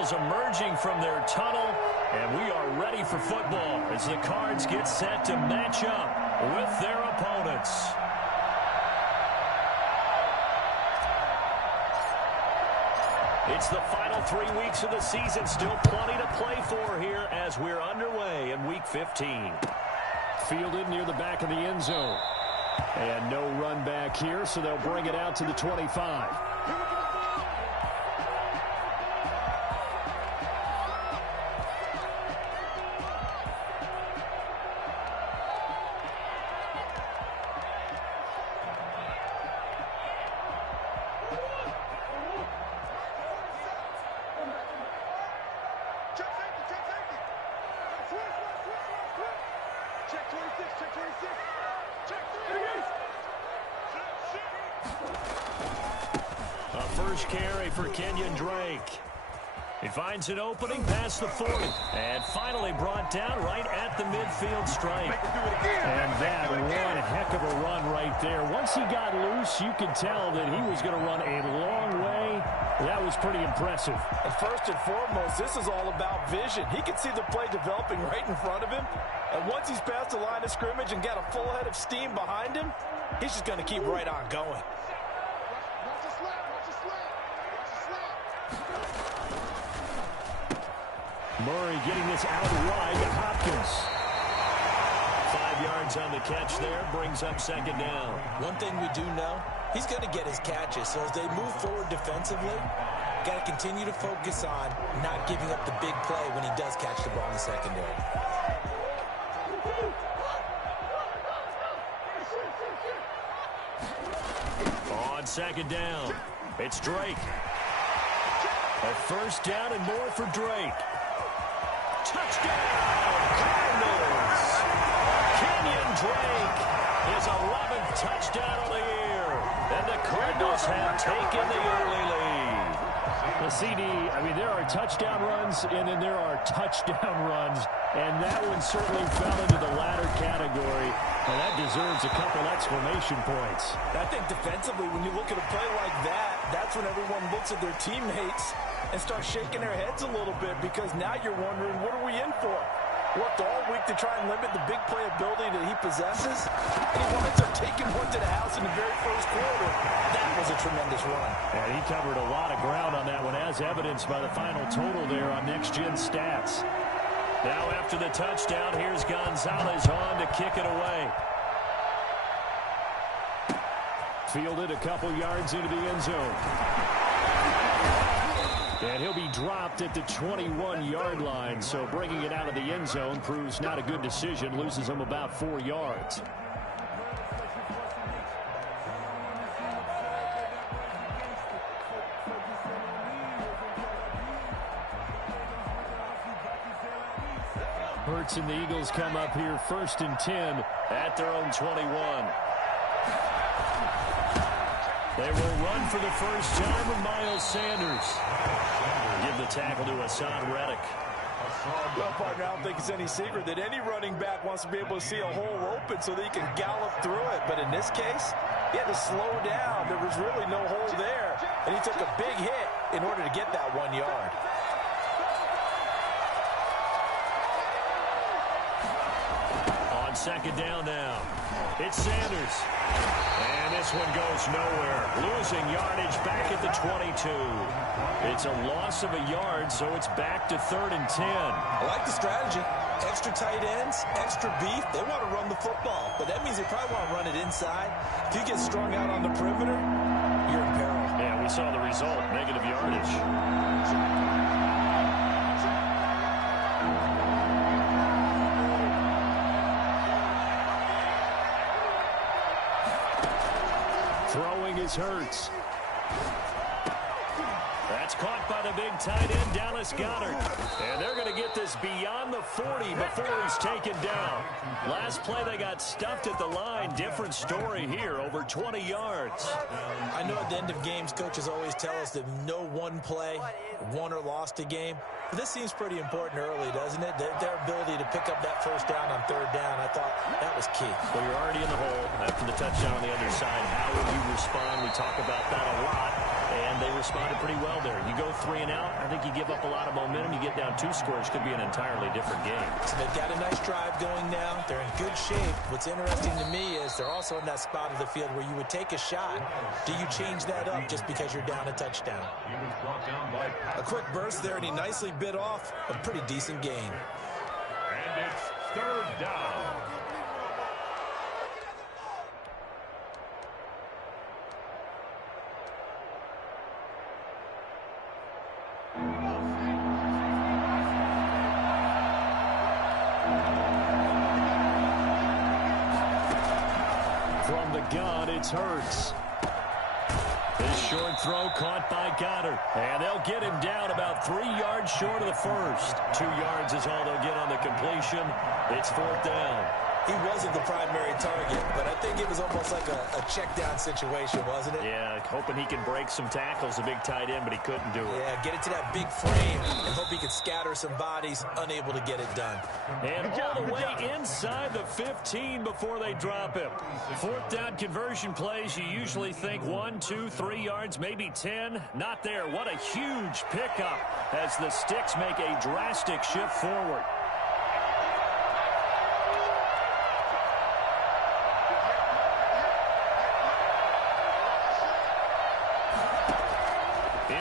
officials emerging from their tunnel, and we are ready for football as the Cards get set to match up with their opponents. It's the final 3 weeks of the season. Still plenty to play for here as we're underway in Week 15. Fielded near the back of the end zone. And no run back here, so they'll bring it out to the 25. First carry for Kenyon Drake. He finds an opening past the 40. And finally brought down right at the midfield stripe. And that one heck of a run right there. Once he got loose, you could tell that he was going to run a long way. That was pretty impressive. And first and foremost, this is all about vision. He can see the play developing right in front of him. And once he's past the line of scrimmage and got a full head of steam behind him, he's just going to keep right on going. Murray getting this out wide to Hopkins. 5 yards on the catch there, brings up second down. One thing we do know, he's going to get his catches. So as they move forward defensively, got to continue to focus on not giving up the big play when he does catch the ball in the secondary. On second down, it's Drake. A first down and more for Drake. Touchdown, Cardinals! Kenyon Drake, his 11th touchdown of the year. And the Cardinals have taken the early lead. The CD, I mean, there are touchdown runs, and then there are touchdown runs. And that one certainly fell into the latter category. And that deserves a couple exclamation points. I think defensively, when you look at a play like that, that's when everyone looks at their teammates and start shaking their heads a little bit, because now you're wondering, what are we in for? Worked all week to try and limit the big play ability that he possesses, and he winds up taking one to the house in the very first quarter. That was a tremendous run. And he covered a lot of ground on that one, as evidenced by the final total there on Next Gen Stats. Now after the touchdown, here's Gonzalez on to kick it away. Fielded a couple yards into the end zone. And he'll be dropped at the 21-yard line, so bringing it out of the end zone proves not a good decision, loses him about 4 yards. Hurts and the Eagles come up here 1st and 10 at their own 21. They will run for the first time with Miles Sanders. Give the tackle to Hassan Reddick. Well, partner, I don't think it's any secret that any running back wants to be able to see a hole open so that he can gallop through it. But in this case, he had to slow down. There was really no hole there. And he took a big hit in order to get that 1 yard. On second down now, it's Sanders. And this one goes nowhere. Losing yardage back at the 22. It's a loss of a yard, so it's back to 3rd and 10. I like the strategy. Extra tight ends, extra beef. They want to run the football, but that means they probably want to run it inside. If you get strung out on the perimeter, you're in peril. Yeah, we saw the result, negative yardage. Throwing is Hurts. That's caught by the big tight end, Dallas Goedert. And they're going to get this beyond the 40 before he's taken down. Last play, they got stuffed at the line. Different story here, over 20 yards. I know at the end of games, coaches always tell us that no one play won or lost a game. But this seems pretty important early, doesn't it? Their ability to pick up that first down on 3rd down, I thought that was key. Well, you're already in the hole after the touchdown on the other side. How will you respond? We talk about that a lot. And and they responded pretty well there. You go 3 and out, I think you give up a lot of momentum. You get down 2 scores, could be an entirely different game. So they've got a nice drive going now. They're in good shape. What's interesting to me is they're also in that spot of the field where you would take a shot. Do you change that up just because you're down a touchdown? A quick burst there, and he nicely bit off a pretty decent gain. And it's 3rd down. From the gun, it's Hurts. This short throw caught by Goddard. And they'll get him down about 3 yards short of the first. 2 yards is all they'll get on the completion. It's 4th down. He wasn't the primary target, but I think it was almost like a check down situation, wasn't it? Yeah, hoping he can break some tackles, a big tight end, but he couldn't do it. Yeah, get it to that big frame and hope he can scatter some bodies, unable to get it done. And all the way inside the 15 before they drop him. 4th down conversion plays, you usually think 1, 2, 3 yards, maybe 10. Not there. What a huge pickup as the Sticks make a drastic shift forward.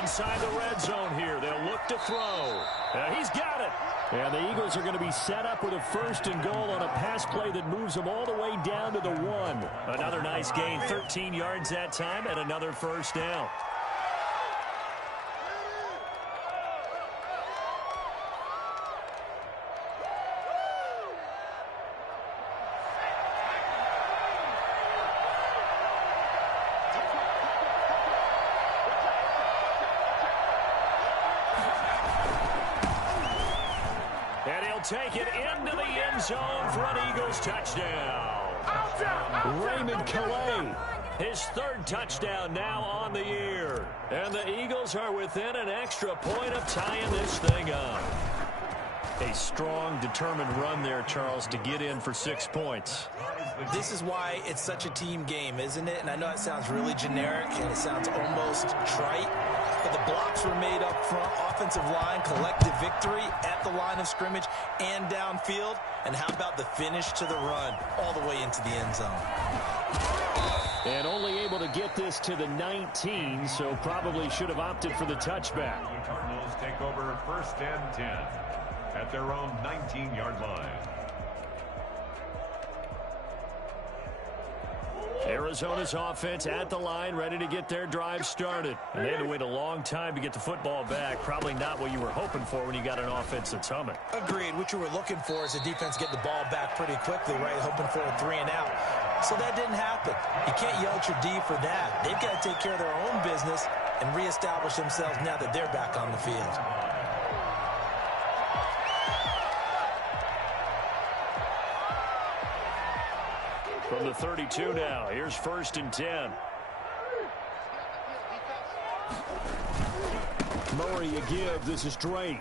Inside the red zone here. They'll look to throw. He's got it. And the Eagles are going to be set up with a 1st and goal on a pass play that moves them all the way down to the 1. Another nice gain, 13 yards that time, and another 1st down. Take it into the end zone for an Eagles touchdown. Raymond Calais. His 3rd touchdown now on the year. And the Eagles are within an extra point of tying this thing up. A strong, determined run there, Charles, to get in for 6 points. This is why it's such a team game, isn't it? And I know it sounds really generic and it sounds almost trite, but the blocks were made up front, offensive line, collective victory at the line of scrimmage and downfield. And how about the finish to the run all the way into the end zone? And only able to get this to the 19, so probably should have opted for the touchback. The Cardinals take over 1st and 10 at their own 19-yard line. Arizona's offense at the line, ready to get their drive started. And they had to wait a long time to get the football back. Probably not what you were hoping for when you got an offense that's humming. Agreed. What you were looking for is the defense get the ball back pretty quickly, right? Hoping for a 3 and out. So that didn't happen. You can't yell at your D for that. They've got to take care of their own business and reestablish themselves now that they're back on the field. From the 32 now, here's 1st and 10. Murray a give. This is Drake.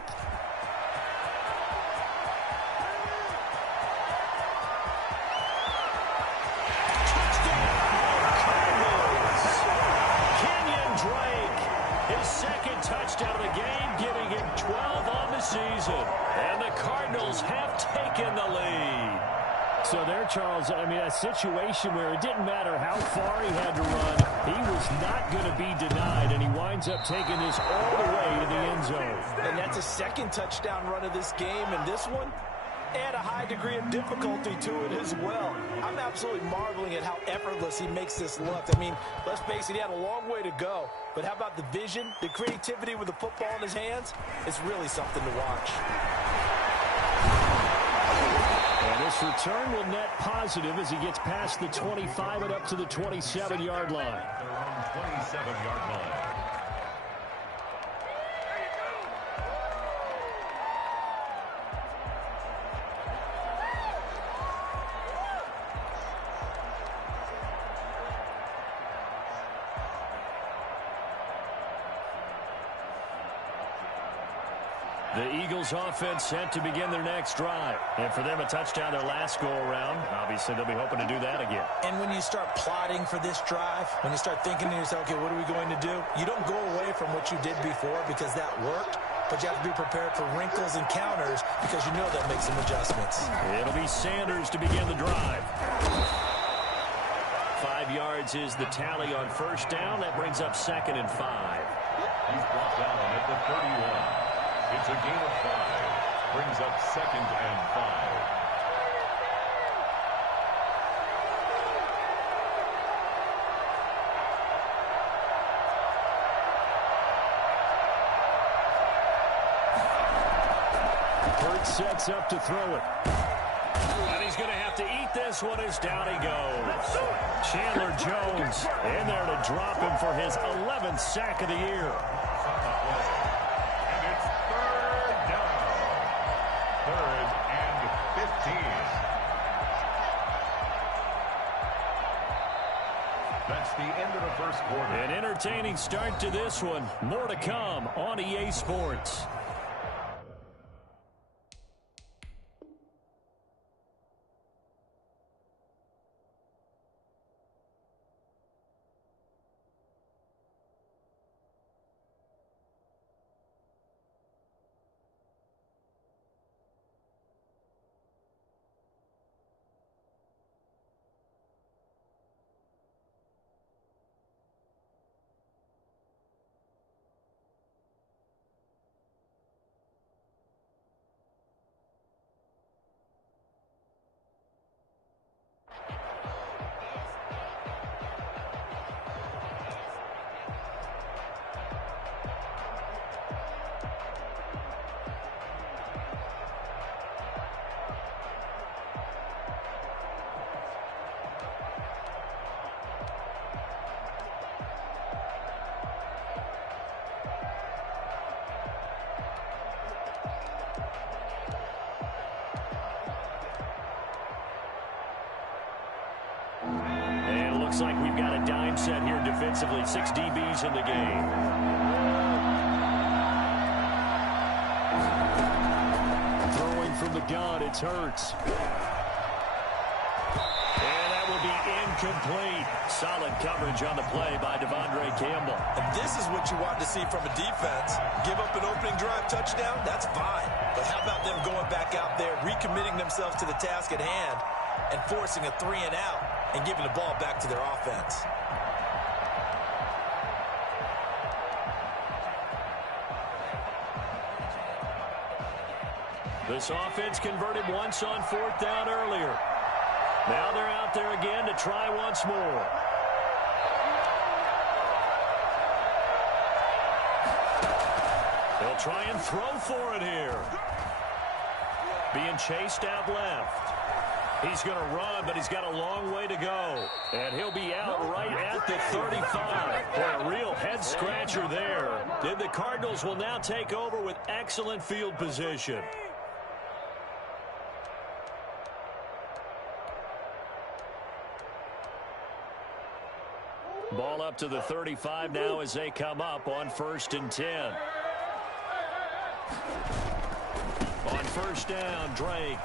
Touchdown of the game, giving him 12 on the season. And the Cardinals have taken the lead. So there, Charles, I mean, a situation where it didn't matter how far he had to run, he was not going to be denied, and he winds up taking this all the way to the end zone. And that's a 2nd touchdown run of this game, and this one, add a high degree of difficulty to it as well. I'm absolutely marveling at how effortless he makes this look. I mean, let's face it, he had a long way to go. But how about the vision, the creativity with the football in his hands? It's really something to watch. And this return will net positive as he gets past the 25 and up to the 27-yard line. Their own 27-yard line. The Eagles offense set to begin their next drive. And for them, a touchdown their last go-around. Obviously, they'll be hoping to do that again. And when you start plotting for this drive, when you start thinking to yourself, okay, what are we going to do? You don't go away from what you did before because that worked. But you have to be prepared for wrinkles and counters because you know that makes some adjustments. It'll be Sanders to begin the drive. 5 yards is the tally on first down. That brings up 2nd and 5. He's brought down at the 31. It's a gain of 5. Brings up 2nd and 5. Sets up to throw it. And he's going to have to eat this one as down he goes. Chandler Jones in there to drop him for his 11th sack of the year. And it's 3rd down. 3rd and 15. That's the end of the first quarter. An entertaining start to this one. More to come on EA Sports. And it looks like we've got a dime set here defensively. 6 DBs in the game. Throwing from the gun, it's Hurts. And that will be incomplete. Solid coverage on the play by Devondre Campbell. And this is what you want to see from a defense. Give up an opening drive touchdown, that's fine. But how about them going back out there, recommitting themselves to the task at hand, and forcing a 3 and out, and giving the ball back to their offense. This offense converted once on 4th down earlier. Now they're out there again to try once more. They'll try and throw for it here. Being chased out left. He's going to run, but he's got a long way to go. And he'll be out right at the 35. For a real head-scratcher there. And the Cardinals will now take over with excellent field position. Ball up to the 35 now as they come up on 1st and 10. On 1st down, Drake.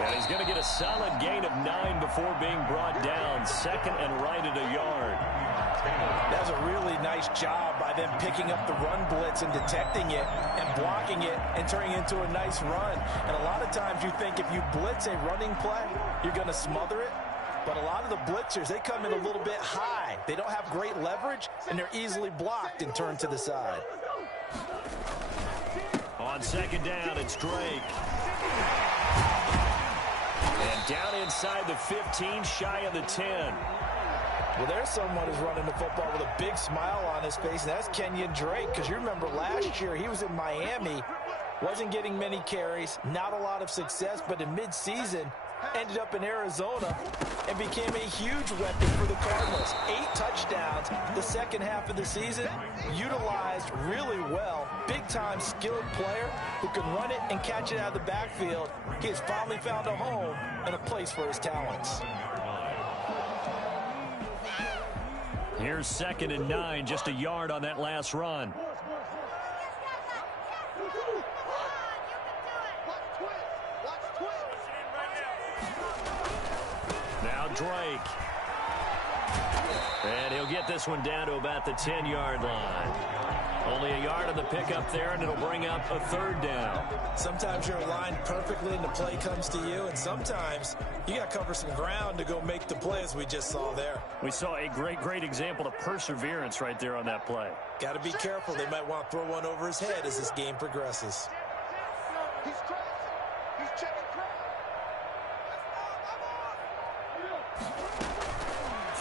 And he's going to get a solid gain of 9 before being brought down. 2nd and right at a yard. That's a really nice job by them picking up the run blitz and detecting it and blocking it and turning it into a nice run. And a lot of times you think if you blitz a running play, you're going to smother it. But a lot of the blitzers, they come in a little bit high. They don't have great leverage, and they're easily blocked and turned to the side. On 2nd down, it's Drake. And down inside the 15, shy of the 10. Well, there's someone who's running the football with a big smile on his face, and that's Kenyon Drake. Because you remember last year, he was in Miami, wasn't getting many carries, not a lot of success, but in midseason, ended up in Arizona and became a huge weapon for the Cardinals. 8 touchdowns the second half of the season, utilized really well. Big-time skilled player who can run it and catch it out of the backfield. He has finally found a home and a place for his talents. Here's 2nd and 9, just a yard on that last run. Now Drake. And he'll get this one down to about the 10-yard line. Only a yard on the pickup there, and it'll bring up a third down. Sometimes you're aligned perfectly and the play comes to you, and sometimes you got to cover some ground to go make the play, as we just saw there. We saw a great example of perseverance right there on that play. Got to be careful. They might want to throw one over his head as this game progresses.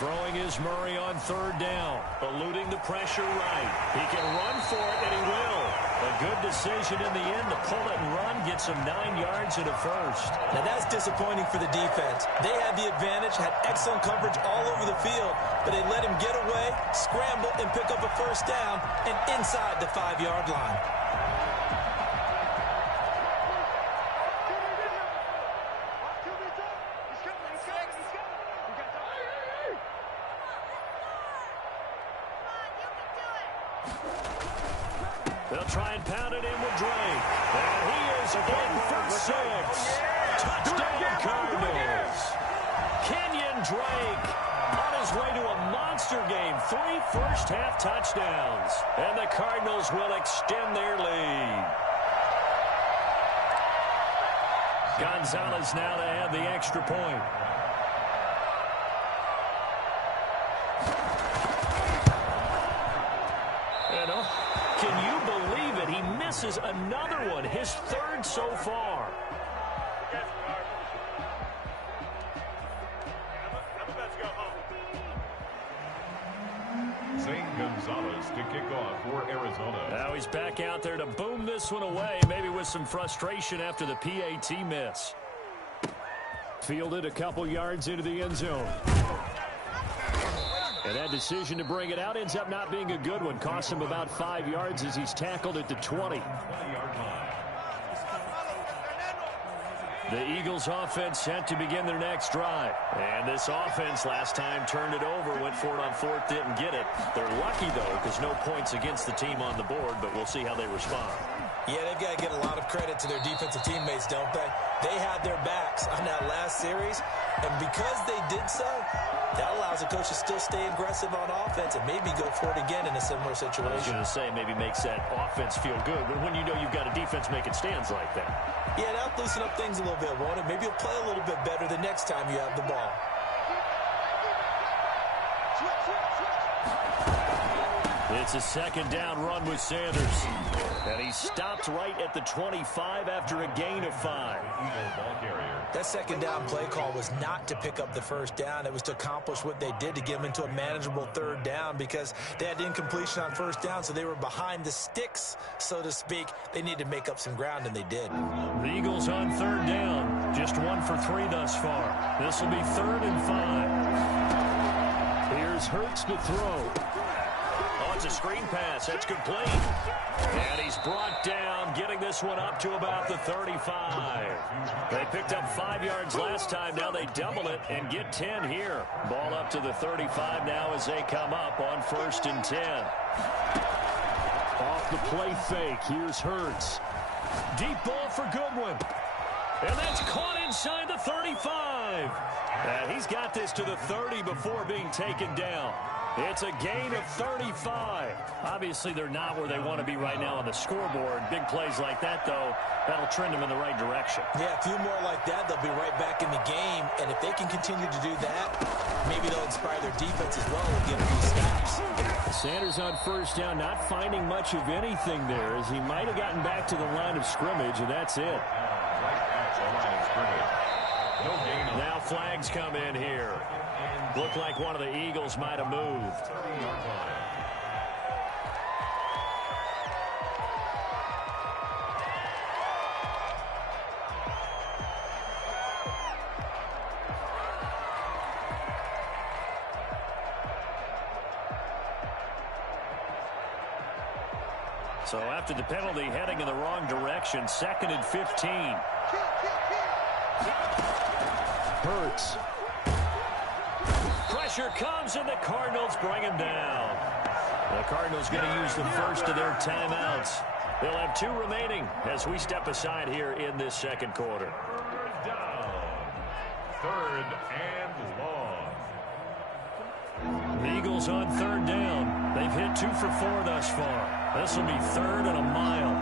Throwing is Murray on third down, eluding the pressure right. He can run for it, and he will. A good decision in the end to pull it and run, gets him 9 yards and a first. Now that's disappointing for the defense. They had the advantage, had excellent coverage all over the field, but they let him get away, scramble, and pick up a first down, and inside the 5-yard line. They'll try and pound it in with Drake. And he is in for 6. Touchdown Cardinals. Kenyon Drake on his way to a monster game. 3 first-half touchdowns. And the Cardinals will extend their lead. Gonzalez now to add the extra point. Can you believe it? He misses another one, his third so far. Zane Gonzalez to kick off for Arizona. Now he's back out there to boom this one away, maybe with some frustration after the PAT miss. Fielded a couple yards into the end zone. And that decision to bring it out ends up not being a good one. Costs him about 5 yards as he's tackled at the 20. The Eagles offense set to begin their next drive. And this offense last time turned it over, went for it on fourth, didn't get it. They're lucky, though, because no points against the team on the board, but we'll see how they respond. Yeah, they've got to get a lot of credit to their defensive teammates, don't they? They had their backs on that last series, and because they did so, that allows the coach to still stay aggressive on offense and maybe go for it again in a similar situation. I was going to say, maybe makes that offense feel good, but when you know you've got a defense making stands like that. Yeah, that'll loosen up things a little bit, won't it? Maybe you'll play a little bit better the next time you have the ball. It's a second down run with Sanders. And he stopped right at the 25 after a gain of 5. That second down play call was not to pick up the first down. It was to accomplish what they did to get them into a manageable third down because they had incompletion on first down, so they were behind the sticks, so to speak. They needed to make up some ground, and they did. The Eagles on third down. Just 1 for 3 thus far. This will be 3rd and 5. Here's Hurts to throw. Oh, it's a screen pass. That's complete. And he's brought down, getting this one up to about the 35. They picked up 5 yards last time. Now they double it and get 10 here. Ball up to the 35 now as they come up on 1st and 10. Off the play fake. Here's Hurts. Deep ball for Goodwin. And that's caught inside the 35. And he's got this to the 30 before being taken down. It's a gain of 35. Obviously, they're not where they want to be right now on the scoreboard. Big plays like that, though, that'll trend them in the right direction. Yeah, a few more like that, they'll be right back in the game. And if they can continue to do that, maybe they'll inspire their defense as well and get a few stops. Sanders on first down, not finding much of anything there, as he might have gotten back to the line of scrimmage, and that's it. Now flags come in here. Looked like one of the Eagles might have moved. So after the penalty, heading in the wrong direction, 2nd and 15. Hurts. Pressure comes, and the Cardinals bring him down. The Cardinals going to use the first of their timeouts. They'll have 2 remaining as we step aside here in this second quarter. Third down. 3rd and long. The Eagles on 3rd down. They've hit 2 for 4 thus far. This will be 3rd and a mile.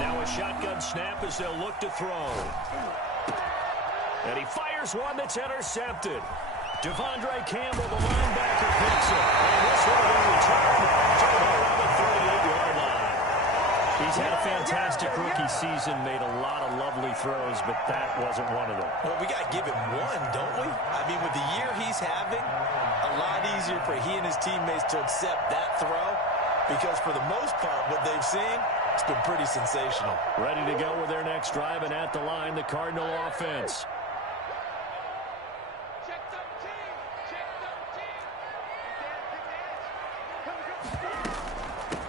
Now a shotgun snap as they'll look to throw. And he fires one that's intercepted. Devondre Campbell, the linebacker, picks it. And this one will return to around the 38-yard line. He's had a fantastic rookie season, made a lot of lovely throws, but that wasn't one of them. Well, we got to give him one, don't we? I mean, with the year he's having, a lot easier for he and his teammates to accept that throw because for the most part, what they've seen, it's been pretty sensational. Ready to go with their next drive, and at the line, the Cardinal offense.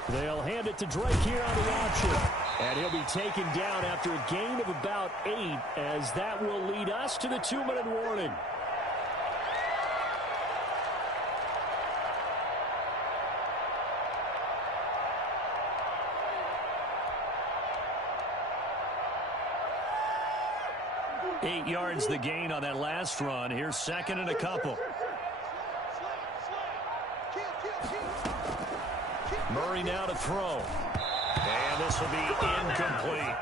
They'll hand it to Drake here on the option. And he'll be taken down after a gain of about 8, as that will lead us to the 2-minute warning. Eight yards the gain on that last run. Here's 2nd and a couple. Murray now to throw. And this will be incomplete.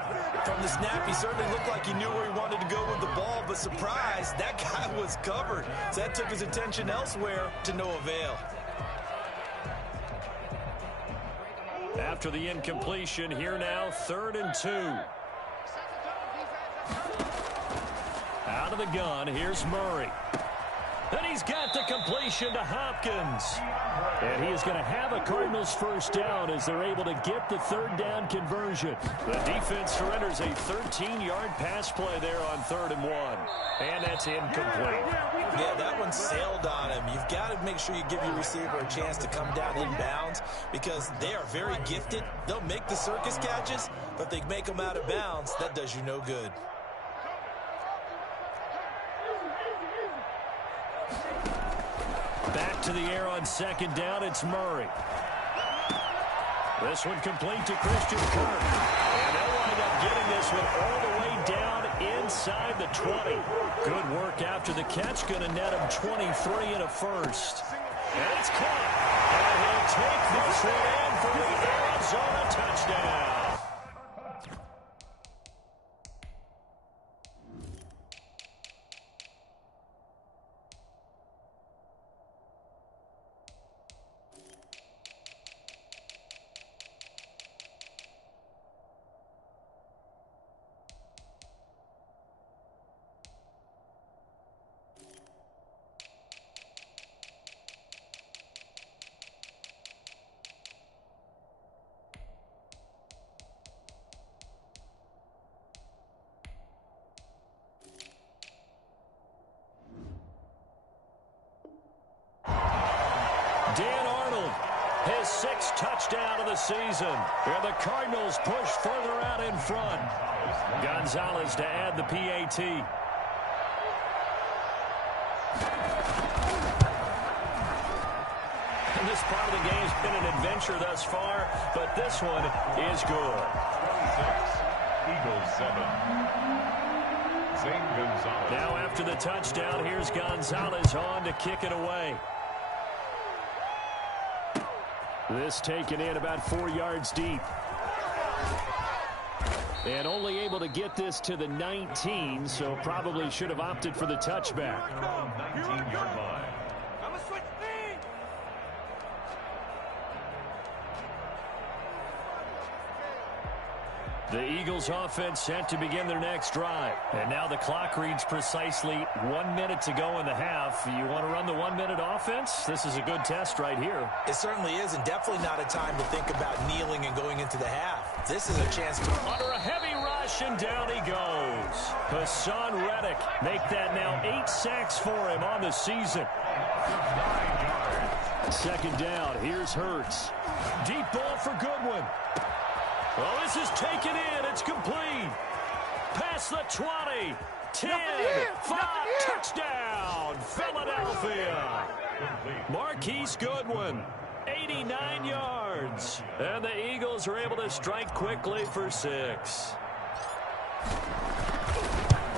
From the snap, he certainly looked like he knew where he wanted to go with the ball, but surprise, that guy was covered. So that took his attention elsewhere to no avail. After the incompletion, here now, 3rd and 2. Out of the gun, here's Murray. And he's got the completion to Hopkins. And he is going to have a Cardinals first down as they're able to get the 3rd down conversion. The defense surrenders a 13-yard pass play there on 3rd and 1. And that's incomplete. Yeah, that one sailed on him. You've got to make sure you give your receiver a chance to come down inbounds because they are very gifted. They'll make the circus catches, but they make them out of bounds. That does you no good. Back to the air on 2nd down, it's Murray. This one complete to Christian Kirk. And they'll wind up getting this one all the way down inside the 20. Good work after the catch, going to net him 23 and a first. And it's caught. And he'll take this one in for the Arizona touchdown. Dan Arnold, his 6th touchdown of the season. And the Cardinals push further out in front. Gonzalez to add the PAT. And this part of the game has been an adventure thus far, but this one is good. 6, Eagles 7. Zane Gonzalez. Now after the touchdown, here's Gonzalez on to kick it away. This taken in about 4 yards deep. And only able to get this to the 19, so probably should have opted for the touchback. 19-yard line. The Eagles offense set to begin their next drive. And now the clock reads precisely 1 minute to go in the half. You want to run the 1-minute offense? This is a good test right here. It certainly is, and definitely not a time to think about kneeling and going into the half. This is a chance to... Under a heavy rush, and down he goes. Hassan Reddick make that now 8 sacks for him on the season. 9 yards. 2nd down, here's Hurts. Deep ball for Goodwin. Well, this is taken in. It's complete. Past the 20. 10. 5. Touchdown. Philadelphia. Marquise Goodwin. 89 yards. And the Eagles are able to strike quickly for 6.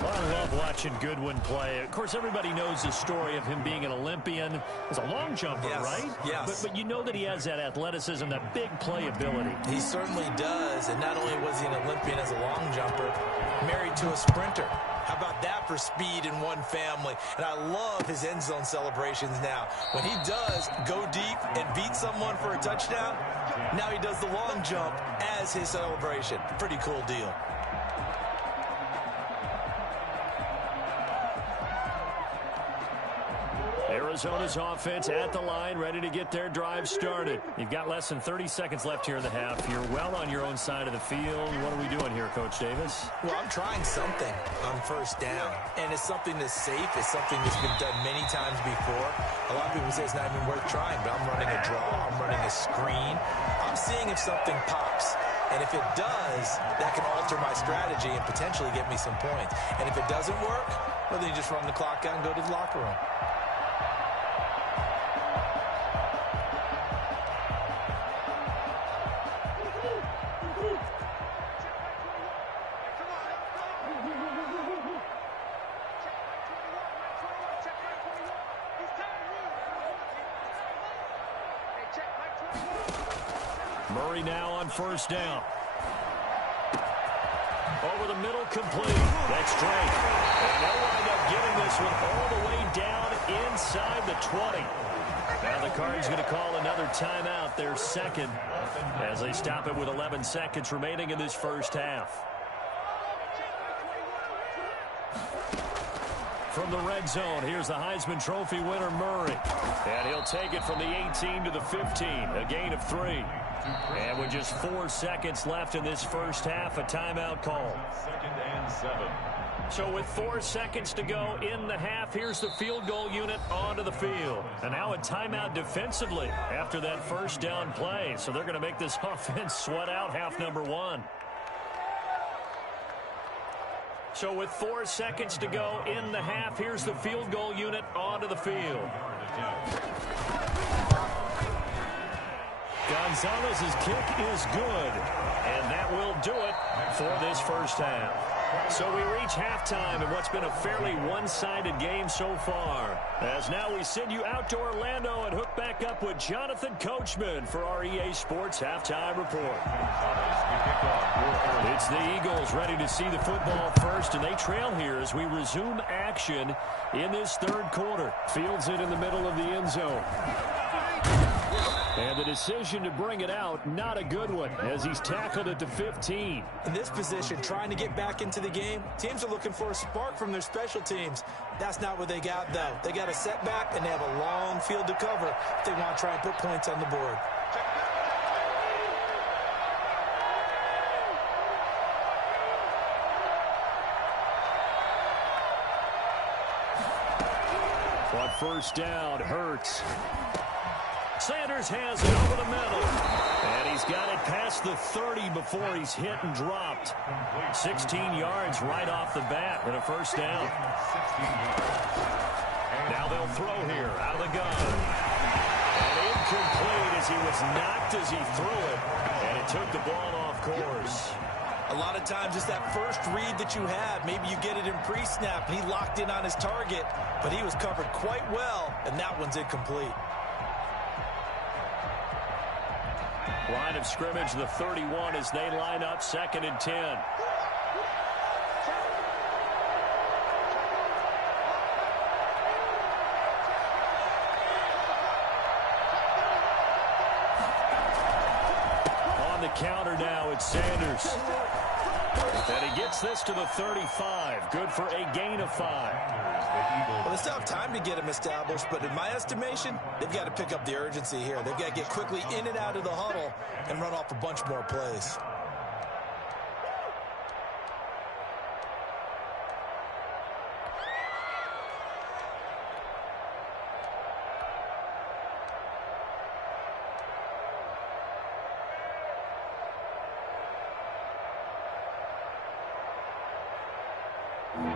Well, I love watching Goodwin play. Of course, everybody knows the story of him being an Olympian. He's a long jumper, right? Yes. But you know that he has that athleticism, that big play ability. He certainly does. And not only was he an Olympian as a long jumper, married to a sprinter. How about that for speed in one family? And I love his end zone celebrations now. When he does go deep and beat someone for a touchdown, now he does the long jump as his celebration. Pretty cool deal. Arizona's offense at the line, ready to get their drive started. You've got less than 30 seconds left here in the half. You're well on your own side of the field. What are we doing here, Coach Davis? Well, I'm trying something on first down, and it's something that's safe. It's something that's been done many times before. A lot of people say it's not even worth trying, but I'm running a draw. I'm running a screen. I'm seeing if something pops. And if it does, that can alter my strategy and potentially get me some points. And if it doesn't work, well, then you just run the clock out and go to the locker room. Murray now on first down. Over the middle, complete. That's Drake. And they'll wind up getting this one all the way down inside the 20. Now the Cards going to call another timeout, their second, as they stop it with 11 seconds remaining in this first half. From the red zone, here's the Heisman Trophy winner, Murray. And he'll take it from the 18 to the 15, a gain of 3. And with just 4 seconds left in this first half, a timeout call. 2nd and 7. So with 4 seconds to go in the half, here's the field goal unit onto the field. And now a timeout defensively after that first down play. So they're going to make this offense sweat out half number 1. So with 4 seconds to go in the half, here's the field goal unit onto the field. Gonzalez's kick is good, and that will do it for this first half. So we reach halftime in what's been a fairly one-sided game so far. As now we send you out to Orlando and hook back up with Jonathan Coachman for our EA Sports Halftime Report. It's the Eagles ready to see the football first, and they trail here as we resume action in this third quarter. Fields it in the middle of the end zone. And the decision to bring it out, not a good one, as he's tackled at the 15. In this position, trying to get back into the game, teams are looking for a spark from their special teams. That's not what they got, though. They got a setback, and they have a long field to cover if they want to try and put points on the board. On first down, Hurts. Sanders has it over the middle. And he's got it past the 30 before he's hit and dropped. 16 yards right off the bat and a first down. Now they'll throw here out of the gun. And incomplete as he was knocked as he threw it. And it took the ball off course. A lot of times it's that first read that you have. Maybe you get it in pre-snap and he locked in on his target, but he was covered quite well, and that one's incomplete. Line of scrimmage, the 31 as they line up 2nd and 10. On the counter now, it's Sanders. And he gets this to the 35. Good for a gain of 5. Well, they still have time to get him established, but in my estimation, they've got to pick up the urgency here. They've got to get quickly in and out of the huddle and run off a bunch more plays.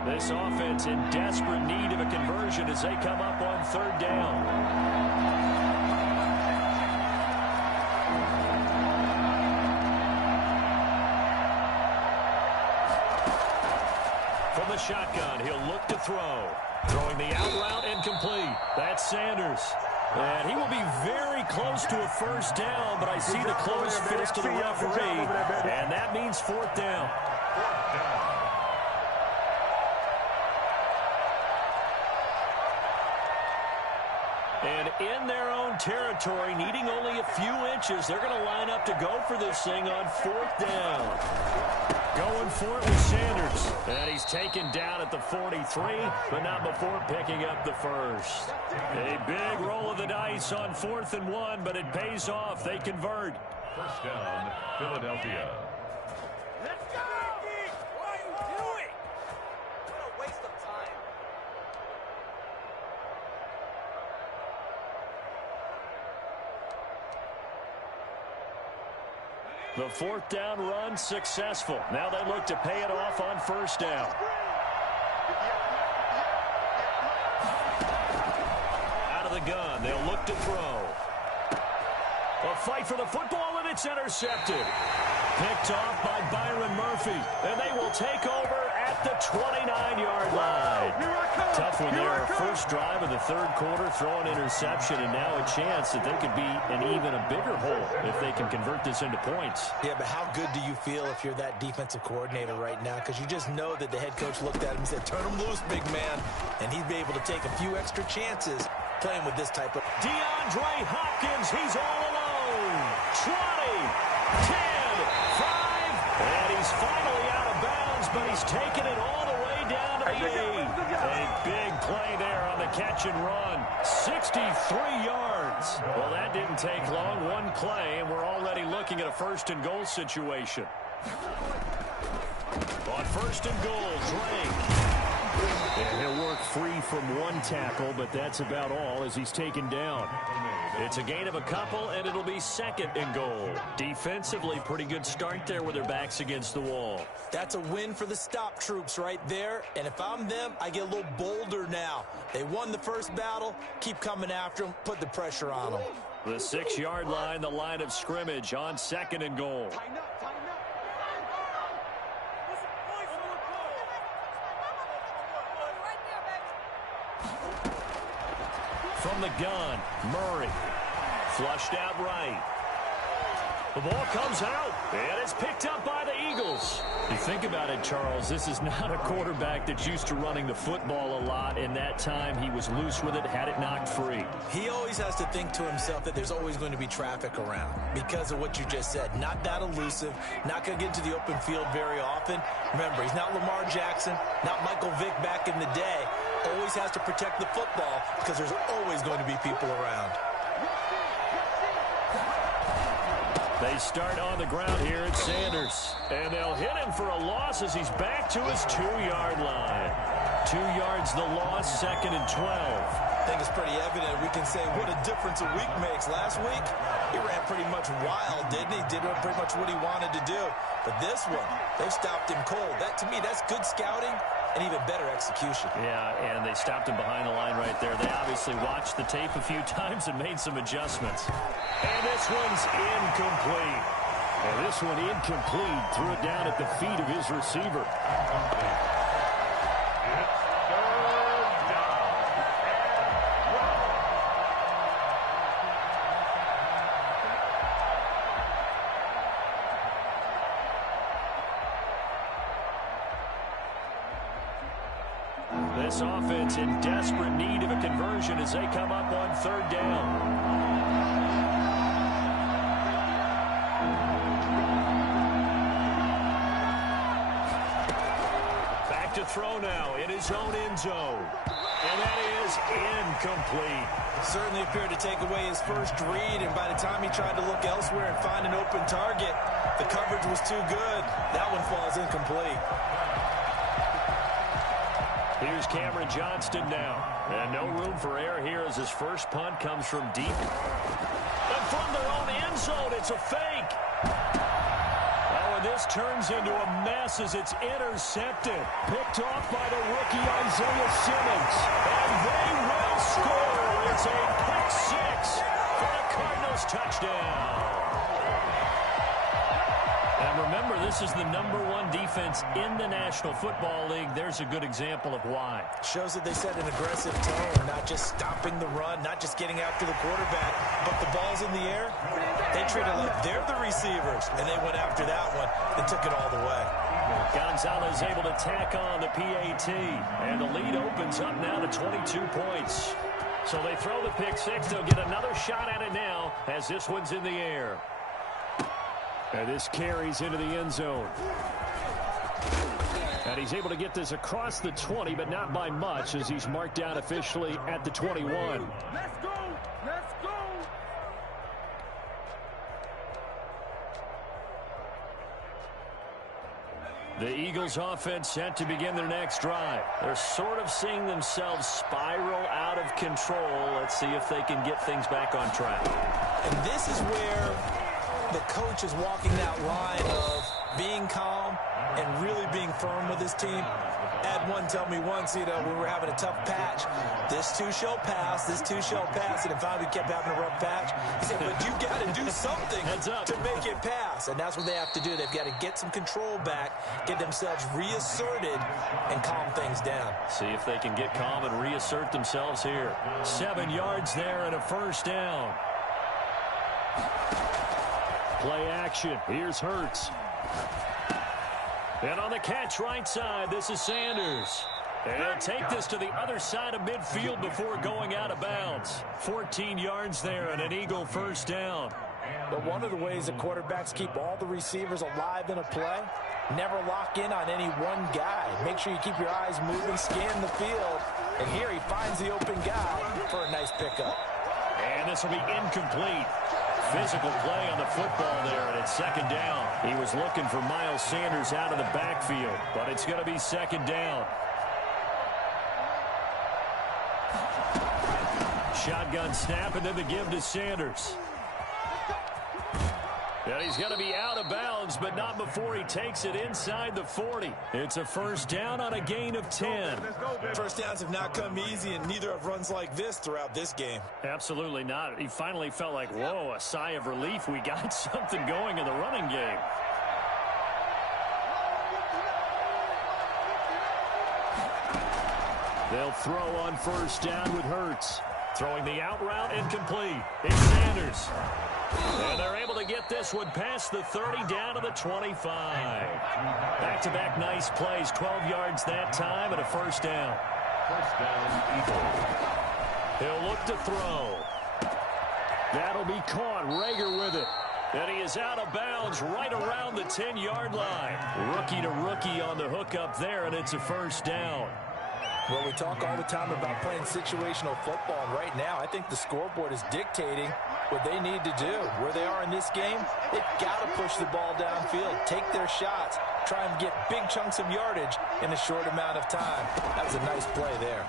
This offense in desperate need of a conversion as they come up on 3rd down. From the shotgun, he'll look to throw. Throwing the out route and complete. That's Sanders. And he will be very close to a first down, but I see the closed fist of the referee, and that means fourth down. And in their own territory, needing only a few inches, they're going to line up to go for this thing on fourth down. Going for it with Sanders. And he's taken down at the 43, but not before picking up the first. A big roll of the dice on 4th and 1, but it pays off. They convert. First down, Philadelphia. Let's go! What are you doing? What a waste of time. The fourth down run successful. Now they look to pay it off on first down. Out of the gun, they'll look to throw. A fight for the football, and it's intercepted. Picked off by Byron Murphy, and they will take over at the 29-yard line. Tough one there. First drive of the third quarter, throw an interception, and now a chance that they could be in even a bigger hole if they can convert this into points. Yeah, but how good do you feel if you're that defensive coordinator right now? Because you just know that the head coach looked at him and said, turn him loose, big man. And he'd be able to take a few extra chances playing with this type of... DeAndre Hopkins, he's all alone. 20, 10, 5, and he's finally out of bounds, but he's taken it all the way down to the 8. A big play there on the catch and run. 63 yards. Well, that didn't take long. One play, and we're already looking at a first and goal situation. On first and goal, Drake. And he'll work free from one tackle, but that's about all as he's taken down. It's a gain of a couple, and it'll be second and goal. Defensively, pretty good start there with their backs against the wall. That's a win for the stop troops right there. And if I'm them, I get a little bolder now. They won the first battle. Keep coming after them. Put the pressure on them. The 6-yard line, the line of scrimmage on second and goal. From the gun, Murray. Flushed out right. The ball comes out, and it's picked up by the Eagles. You think about it, Charles, this is not a quarterback that's used to running the football a lot. In that time, he was loose with it, had it knocked free. He always has to think to himself that there's always going to be traffic around because of what you just said. Not that elusive, not going to get into the open field very often. Remember, he's not Lamar Jackson, not Michael Vick back in the day. Always has to protect the football because there's always going to be people around. They start on the ground here at Sanders. And they'll hit him for a loss as he's back to his 2-yard line. 2 yards the loss, second and 12. I think it's pretty evident. We can say what a difference a week makes. Last week, he ran pretty much wild, didn't he? Did pretty much what he wanted to do. But this one, they stopped him cold. That, to me, that's good scouting and even better execution. Yeah, and they stopped him behind the line right there. They obviously watched the tape a few times and made some adjustments. And this one's incomplete. And this one incomplete. Threw it down at the feet of his receiver. This offense in desperate need of a conversion as they come up on third down. Back to throw now in his own end zone. And that is incomplete. Certainly appeared to take away his first read, and by the time he tried to look elsewhere and find an open target, the coverage was too good. That one falls incomplete. Here's Cameron Johnston now. And no room for error here as his first punt comes from deep. And from their own end zone, it's a fake. Oh, and this turns into a mess as it's intercepted. Picked off by the rookie Isaiah Simmons. And they will score. It's a pick six for the Cardinals touchdown. And And remember, this is the #1 defense in the National Football League. There's a good example of why. Shows that they set an aggressive tone, not just stopping the run, not just getting after the quarterback, but the ball's in the air. They treat it like they're the receivers, and they went after that one and took it all the way. Gonzalez able to tack on the PAT, and the lead opens up now to 22 points. So they throw the pick six. They'll get another shot at it now as this one's in the air. And this carries into the end zone. And he's able to get this across the 20, but not by much, as he's marked down officially at the 21. Let's go! Let's go! The Eagles offense set to begin their next drive. They're sort of seeing themselves spiral out of control. Let's see if they can get things back on track. And this is where the coach is walking that line of being calm and really being firm with his team. Had one tell me once, we were having a tough patch. This too shall pass, this too shall pass. And finally we kept having a rough patch. He said, but you got to do something to make it pass. And that's what they have to do. They've got to get some control back, get themselves reasserted, and calm things down. See if they can get calm and reassert themselves here. 7 yards there and a first down. Play action. Here's Hurts. And on the catch right side, this is Sanders. And he'll take this to the other side of midfield before going out of bounds. 14 yards there and an Eagle first down. But one of the ways that quarterbacks keep all the receivers alive in a play, never lock in on any one guy. Make sure you keep your eyes moving, scan the field. And here he finds the open guy for a nice pickup. And this will be incomplete. Physical play on the football there, and it's second down. He was looking for Miles Sanders out of the backfield, but it's going to be second down. Shotgun snap, and then the give to Sanders. And he's going to be out of bounds, but not before he takes it inside the 40. It's a first down on a gain of 10. First downs have not come easy, and neither have runs like this throughout this game. Absolutely not. He finally felt like, whoa, a sigh of relief. We got something going in the running game. They'll throw on first down with Hurts. Throwing the out route incomplete. It's Sanders. And they're able to get this one past the 30 down to the 25. Back-to-back nice plays. 12 yards that time and a first down. First down, Eagles. He'll look to throw. That'll be caught. Rager with it. And he is out of bounds right around the 10-yard line. Rookie to rookie on the hook up there, and it's a first down. Well, we talk all the time about playing situational football, and right now I think the scoreboard is dictating what they need to do. Where they are in this game, they've got to push the ball downfield, take their shots, try and get big chunks of yardage in a short amount of time. That was a nice play there.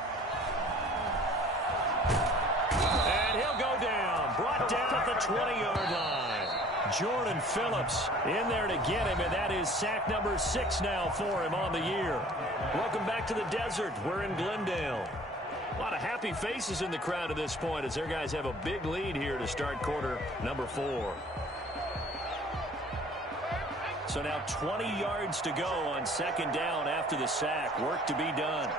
And he'll go down, brought down at the 20-yard line. Jordan Phillips in there to get him, and that is sack number 6 now for him on the year. Welcome back to the desert. We're in Glendale. A lot of happy faces in the crowd at this point as their guys have a big lead here to start quarter number 4. So now 20 yards to go on second down after the sack. Work to be done.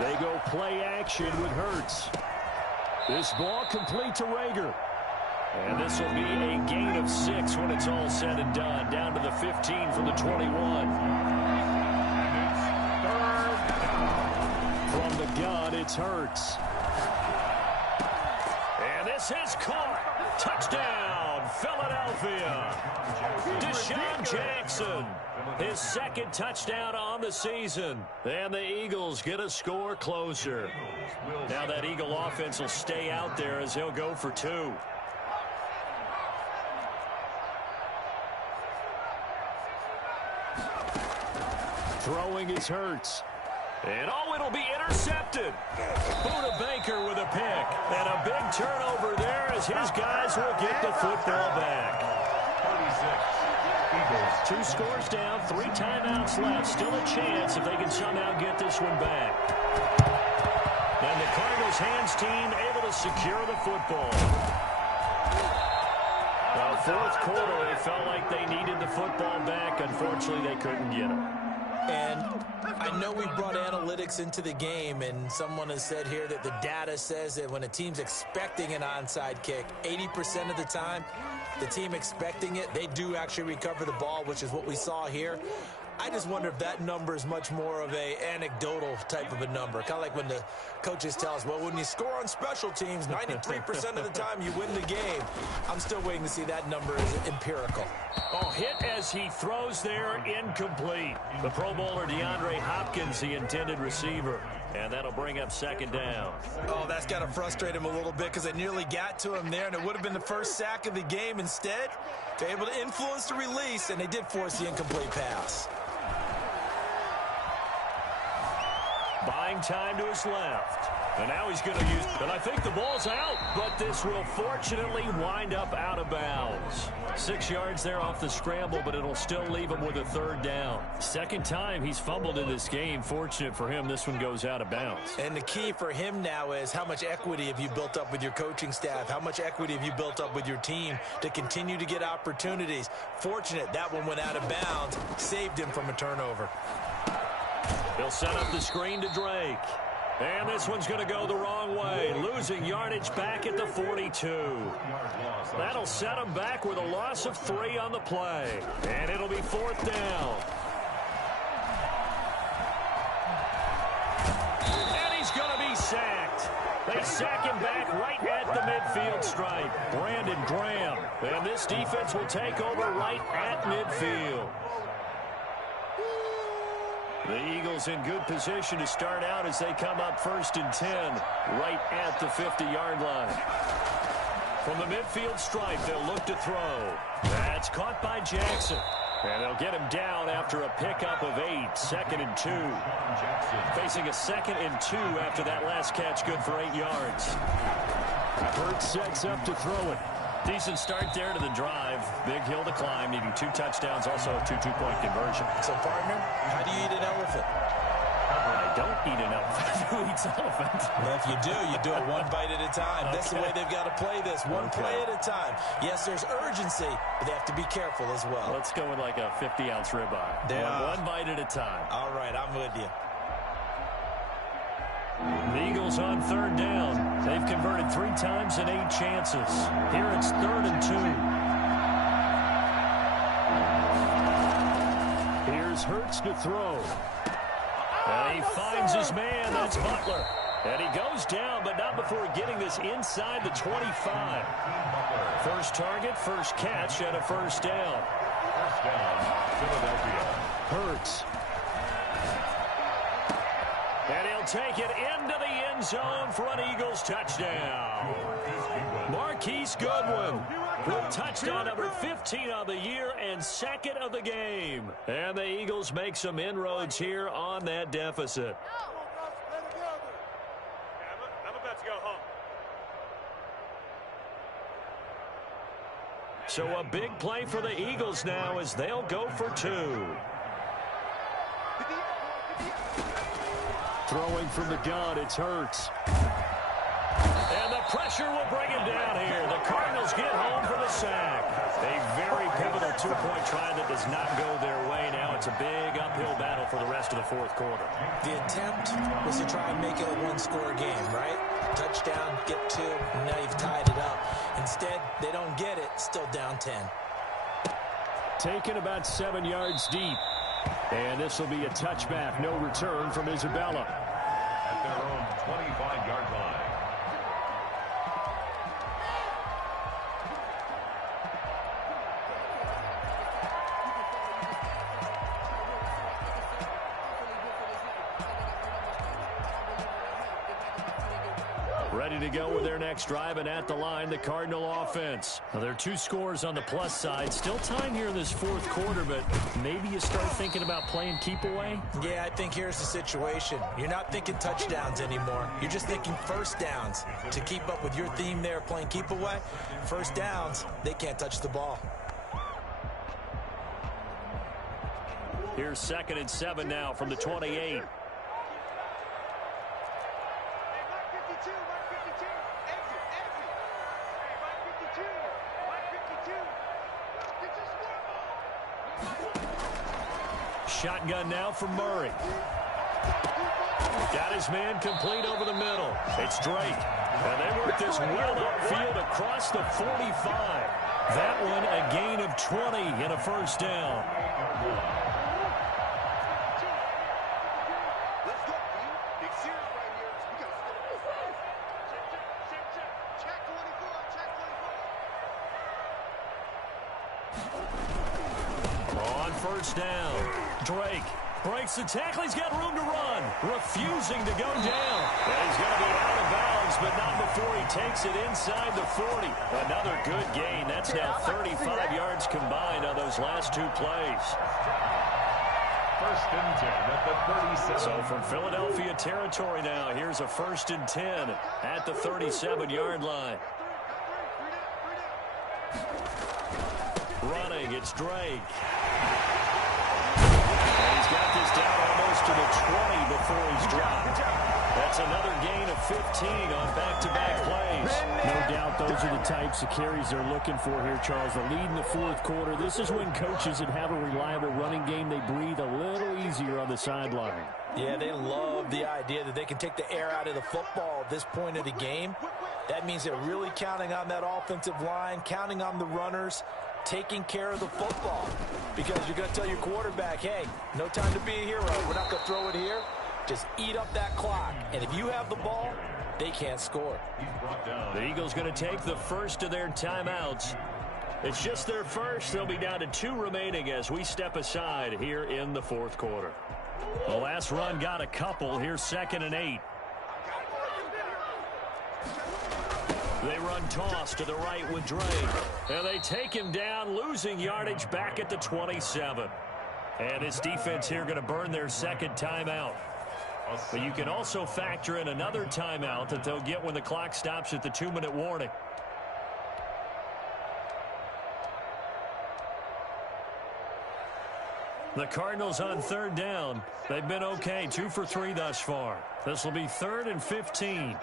They go play action with Hurts. This ball complete to Rager. And this will be a gain of 6 when it's all said and done. Down to the 15 from the 21. From the gun, it's Hurts. And this is caught. Touchdown, Philadelphia. Deshaun Jackson. His second touchdown on the season. And the Eagles get a score closer. Now that Eagle offense will stay out there as they'll go for 2. Throwing is Hurts. And it'll be intercepted. Buda Baker with a pick. And a big turnover there as his guys will get the football back. 2 scores down, 3 timeouts left. Still a chance if they can somehow get this one back. And the Cardinals hands team able to secure the football. Well, fourth quarter, they felt like they needed the football back. Unfortunately, they couldn't get it. And I know we brought analytics into the game, and someone has said here that the data says that when a team's expecting an onside kick, 80% of the time, the team expecting it, they do actually recover the ball, which is what we saw here. I just wonder if that number is much more of a anecdotal type of a number. Kind of like when the coaches tell us, well, when you score on special teams, 93% of the time you win the game. I'm still waiting to see that number is empirical. Oh, hit as he throws there, incomplete. The Pro Bowler DeAndre Hopkins, the intended receiver. And that'll bring up second down. Oh, that's got to frustrate him a little bit because they nearly got to him there, and it would have been the first sack of the game. Instead, they're able to influence the release, and they did force the incomplete pass. Buying time to his left. And now he's going to use, and I think the ball's out, but this will fortunately wind up out of bounds. 6 yards there off the scramble, but it'll still leave him with a third down. Second time he's fumbled in this game. Fortunate for him, this one goes out of bounds. And the key for him now is how much equity have you built up with your coaching staff? How much equity have you built up with your team to continue to get opportunities? Fortunate that one went out of bounds, saved him from a turnover. He'll set up the screen to Drake. And this one's going to go the wrong way. Losing yardage back at the 42. That'll set him back with a loss of 3 on the play. And it'll be fourth down. And he's going to be sacked. They sack him back right at the midfield stripe. Brandon Graham. And this defense will take over right at midfield. The Eagles in good position to start out as they come up 1st and 10 right at the 50-yard line. From the midfield stripe, they'll look to throw. That's caught by Jackson. And they'll get him down after a pickup of 8, 2nd and 2. Facing a 2nd and 2 after that last catch, good for 8 yards. Hurts sets up to throw it. Decent start there to the drive. Big hill to climb, needing 2 touchdowns, also a 2 two-point conversion. So, partner, how do you eat an elephant? I don't eat an elephant. Who eats elephant? Well, if you do it one bite at a time. Okay. That's the way they've got to play this, one play at a time. Yes, there's urgency, but they have to be careful as well. Let's go with like a 50-ounce ribeye. One bite at a time. All right, I'm with you. The Eagles on 3rd down. They've converted 3 times in 8 chances. Here it's 3rd and 2. Here's Hurts to throw. And he finds his man. That's Butler. And he goes down, but not before getting this inside the 25. First target, first catch, and a first down. First down, Philadelphia. Hurts. And he'll take it into the end zone for an Eagles touchdown. Marquise Goodwin with touchdown number 15 of the year and 2nd of the game. And the Eagles make some inroads here on that deficit. I'm about to go home. So a big play for the Eagles now as they'll go for 2. Throwing from the gun, it's Hurts. And the pressure will bring him down here. The Cardinals get home for the sack. A very pivotal 2-point try that does not go their way. Now it's a big uphill battle for the rest of the 4th quarter. The attempt was to try and make it a 1-score game, right? Touchdown, get 2, and now you've tied it up. Instead, they don't get it, still down 10. Taken about 7 yards deep. And this will be a touchback, no return from Isabella. At their own 25-yard line. Ready to go with their next drive, and at the line, the Cardinal offense. Now, there are 2 scores on the plus side. Still time here in this 4th quarter, but maybe you start thinking about playing keep away? Yeah, I think here's the situation. You're not thinking touchdowns anymore. You're just thinking first downs. To keep up with your theme there, playing keep away, first downs, they can't touch the ball. Here's 2nd and 7 now from the 28. Shotgun now from Murray. Got his man complete over the middle. It's Drake. And they work this well upfield across the 45. That one a gain of 20 and a first down. On first down, Drake breaks the tackle. He's got room to run. Refusing to go down. And he's going to be out of bounds, but not before he takes it inside the 40. Another good gain. That's now 35 yards combined on those last two plays. First and 10 at the 37. So from Philadelphia territory now, here's a first and 10 at the 37-yard line. Running, it's Drake. And he's got this down almost to the 20 before he's dropped. That's another gain of 15 on back-to-back plays. No doubt those are the types of carries they're looking for here, Charles. The lead in the fourth quarter. This is when coaches that have a reliable running game, they breathe a little easier on the sideline. Yeah, they love the idea that they can take the air out of the football at this point of the game. That means they're really counting on that offensive line, counting on the runners, taking care of the football. Because you're going to tell your quarterback, hey, no time to be a hero. We're not going to throw it here. Just eat up that clock. And if you have the ball, they can't score. The Eagles going to take the first of their timeouts. It's just their first. They'll be down to 2 remaining as we step aside here in the fourth quarter. The last run got a couple. Here's 2nd and 8. They run toss to the right with Drake. And they take him down, losing yardage back at the 27. And this defense here going to burn their second timeout. But you can also factor in another timeout that they'll get when the clock stops at the 2-minute warning. The Cardinals on third down. They've been okay, 2 for 3 thus far. This will be 3rd and 15.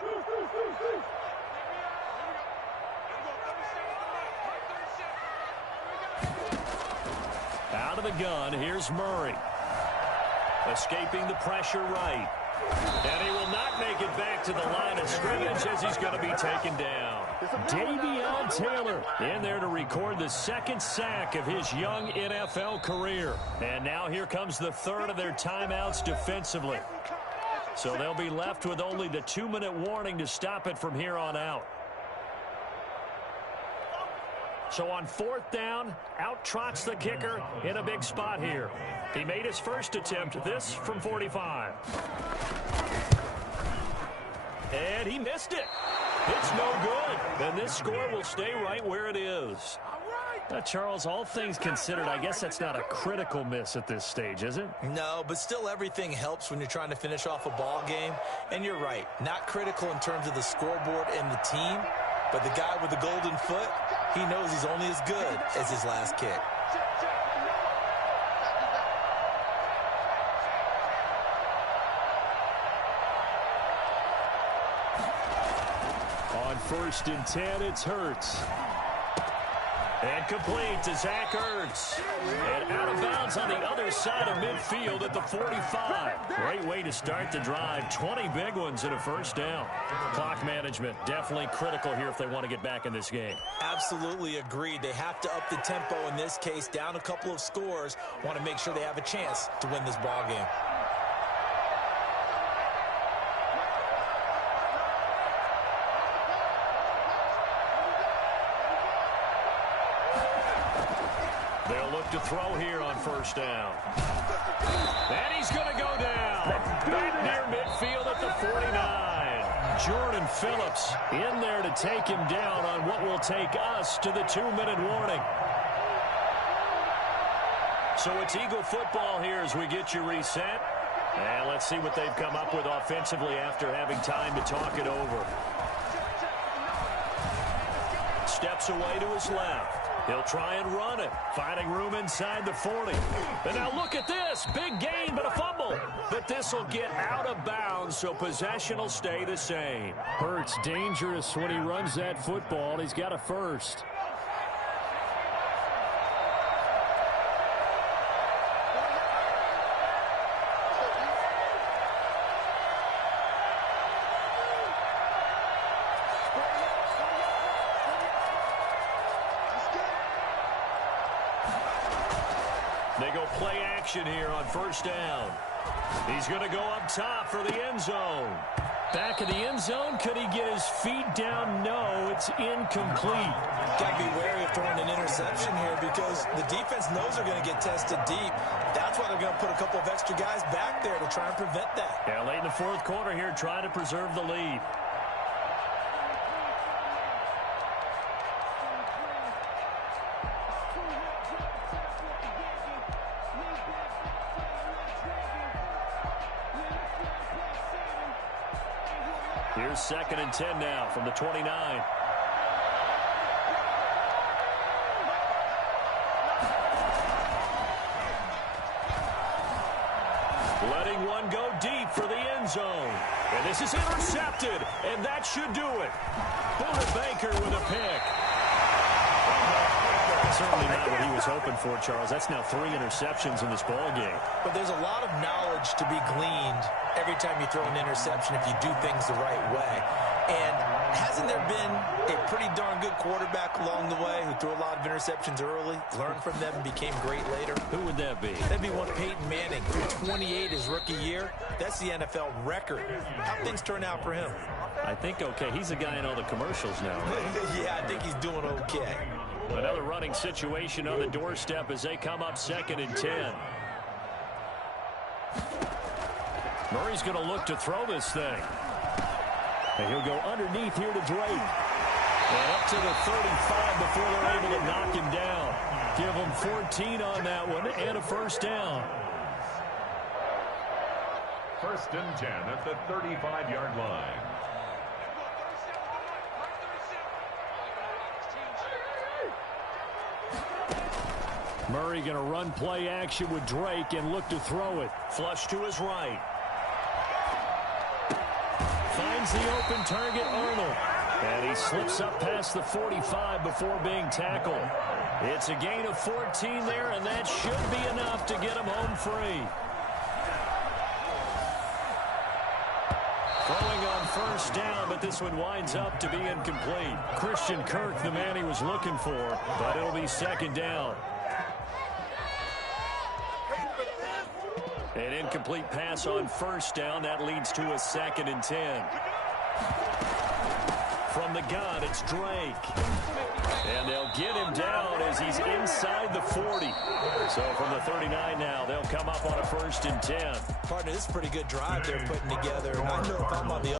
Out of the gun, here's Murray. Escaping the pressure right. And he will not make it back to the line of scrimmage as he's going to be taken down. Davion Taylor in there to record the 2nd sack of his young NFL career. And now here comes the 3rd of their timeouts defensively. So they'll be left with only the 2-minute warning to stop it from here on out. So on 4th down, out trots the kicker in a big spot here. He made his first attempt, this from 45. And he missed it. It's no good. And this score will stay right where it is. Charles, all things considered, I guess that's not a critical miss at this stage, is it? No, but still everything helps when you're trying to finish off a ball game. And you're right, not critical in terms of the scoreboard and the team. But the guy with the golden foot, he knows he's only as good as his last kick. On 1st and 10, it's Hurts. And complete to Zach Ertz. And out of bounds on the other side of midfield at the 45. Great way to start the drive. 20 big ones and a first down. Clock management definitely critical here if they want to get back in this game. Absolutely agreed. They have to up the tempo in this case. Down a couple of scores. Want to make sure they have a chance to win this ball game. They'll look to throw here on 1st down. And he's going to go down. Back near midfield at the 49. Jordan Phillips in there to take him down on what will take us to the 2-minute warning. So it's Eagle football here as we get you reset. And let's see what they've come up with offensively after having time to talk it over. Steps away to his left. He'll try and run it, finding room inside the 40. And now look at this. Big gain, but a fumble. But this will get out of bounds, so possession will stay the same. Hurts dangerous when he runs that football. He's got a first. They go play action here on first down. He's going to go up top for the end zone. Back in the end zone. Could he get his feet down? No, it's incomplete. Got to be wary of throwing an interception here because the defense knows they're going to get tested deep. That's why they're going to put a couple of extra guys back there to try and prevent that. Yeah, late in the fourth quarter here, trying to preserve the lead. Here's 2nd and 10 now from the 29. Letting one go deep for the end zone. And this is intercepted, and that should do it. Buda Baker with a pick. Certainly not what he was hoping for, Charles. That's now 3 interceptions in this ball game. But there's a lot of knowledge to be gleaned every time you throw an interception if you do things the right way. And hasn't there been a pretty darn good quarterback along the way who threw a lot of interceptions early, learned from them, and became great later? Who would that be? That'd be one Peyton Manning. Threw 28 his rookie year. That's the NFL record. How things turn out for him? I think okay. He's the guy in all the commercials now. Yeah, I think he's doing okay. Another running situation on the doorstep as they come up 2nd and 10. Murray's going to look to throw this thing. And he'll go underneath here to Drake. And up to the 35 before they're able to knock him down. Give him 14 on that one and a first down. 1st and 10 at the 35-yard line. Murray going to run play action with Drake and look to throw it. Flush to his right. Finds the open target, Arnold. And he slips up past the 45 before being tackled. It's a gain of 14 there, and that should be enough to get him home free. Throwing on first down, but this one winds up to be incomplete. Christian Kirk, the man he was looking for, but it'll be 2nd down. An incomplete pass on first down. That leads to a 2nd and 10. From the gun, it's Drake. And they'll get him down as he's inside the 40. So from the 39 now, they'll come up on a 1st and 10. Partner, this is a pretty good drive they're putting together. And I know if I'm on the